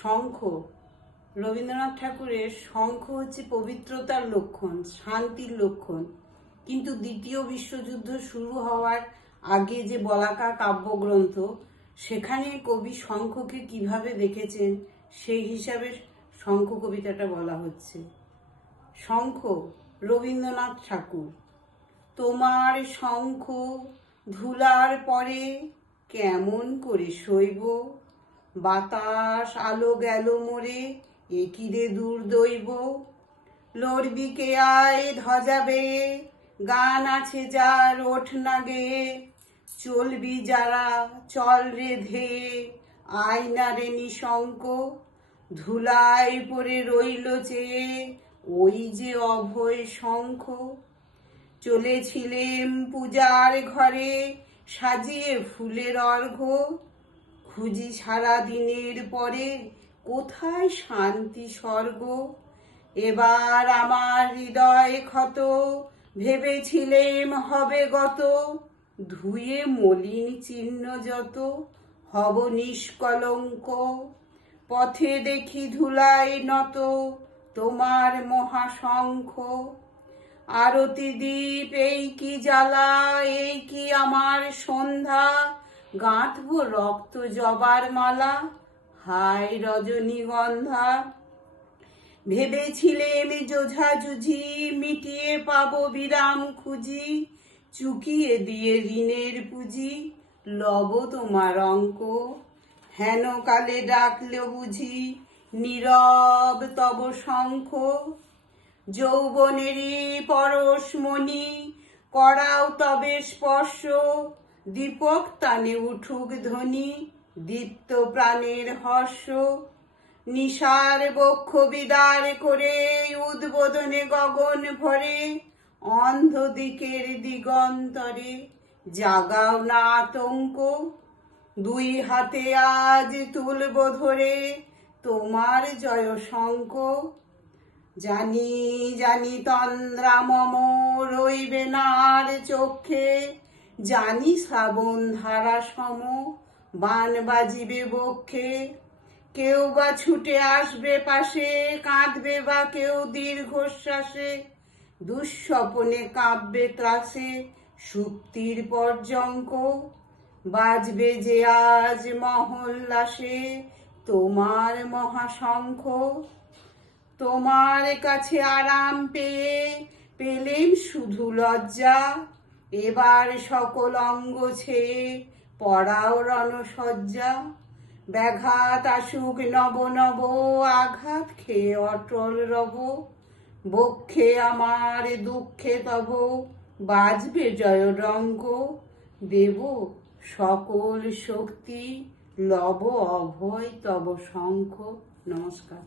শঙ্খ, রবীন্দ্রনাথ ঠাকুরের শঙ্খ হচ্ছে পবিত্রতার লক্ষণ, শান্তির লক্ষণ। কিন্তু দ্বিতীয় বিশ্বযুদ্ধ শুরু হওয়ার আগে যে বলাকা কাব্যগ্রন্থ, সেখানে কবি শঙ্খকে কিভাবে দেখেছেন সেই হিসাবে শঙ্খ কবিতাটা বলা হচ্ছে। শঙ্খ, রবীন্দ্রনাথ ঠাকুর। তোমার শঙ্খ ধুলার পরে কেমন করে সইব, বাতাস আলো গেল মোরে একি রে দুর্দৈব। লড়বি কে আয় ধ্বজা বেয়ে, গান আছে যার ওঠ না গেয়ে, চলবি যারা চল রে ধেয়ে, আয় না রে নিশঙ্ক। ধুলায় পড়ে রইল চেয়ে ওই যে অভয় শঙ্খ। চলেছিলেম পূজার ঘরে সাজিয়ে ফুলের অর্ঘ্য, খুঁজি সারা দিনের পরে কোথায় শান্তি স্বর্গ। এবার আমার হৃদয় ক্ষত, ভেবেছিলেম হবে গত, ধুয়ে মলিন চিহ্ন যত হব নিষ্কলঙ্ক। পথে দেখি ধুলায় নত তোমার মহাশঙ্খ। আরতি দ্বীপ এই কি জ্বালা, এই কি আমার সন্ধ্যা, গাঁথব রক্ত জবার মালা, হায় রজনীগন্ধা। ভেবেছিলেম যোঝাযুঝি মিটিয়ে পাবো বিরাম খুঁজি, চুকিয়ে দিয়ে ঋণের পুঁজি লব তোমার অঙ্ক। হেন কালে ডাকলে বুঝি নীরব তব শঙ্খ। যৌবনেরই পরশমণি করাও তবে স্পর্শ, দীপক টানে উঠুক ধ্বনি দীপ্ত প্রাণের হর্ষ। নিশার বক্ষ বিদার করে উদ্বোধনে গগন ভরে, অন্ধ দিকের দিগন্তরে জাগাও না আতঙ্ক। দুই হাতে আজ তুলব ধরে তোমার জয় শঙ্খ। জানি জানি তন্দ্রা মম রইবে না আর চক্ষে, জানি শ্রাবণ ধারা সম বান বাজিবে বক্ষে। কেউ বা ছুটে আসবে পাশে, কাঁদবে বা কেউ দীর্ঘশ্বাসে, দুঃস্বপনে কাঁপবে ত্রাসে সুপ্তির পর্যঙ্ক। বাজবে যে আজ মহোল্লাসে তোমার মহাশঙ্খ। তোমার কাছে আরাম পেয়ে পেলেম শুধু লজ্জা, এবার সকল অঙ্গ ছেয়ে পড়াও রণসজ্জা। ব্যাঘাত আসুক নব নব, আঘাত খেয়ে অটল রব, বক্ষে আমার দুঃখে তব বাজবে জয়ডঙ্ক। দেব সকল শক্তি লব অভয় তব শঙ্খ। নমস্কার।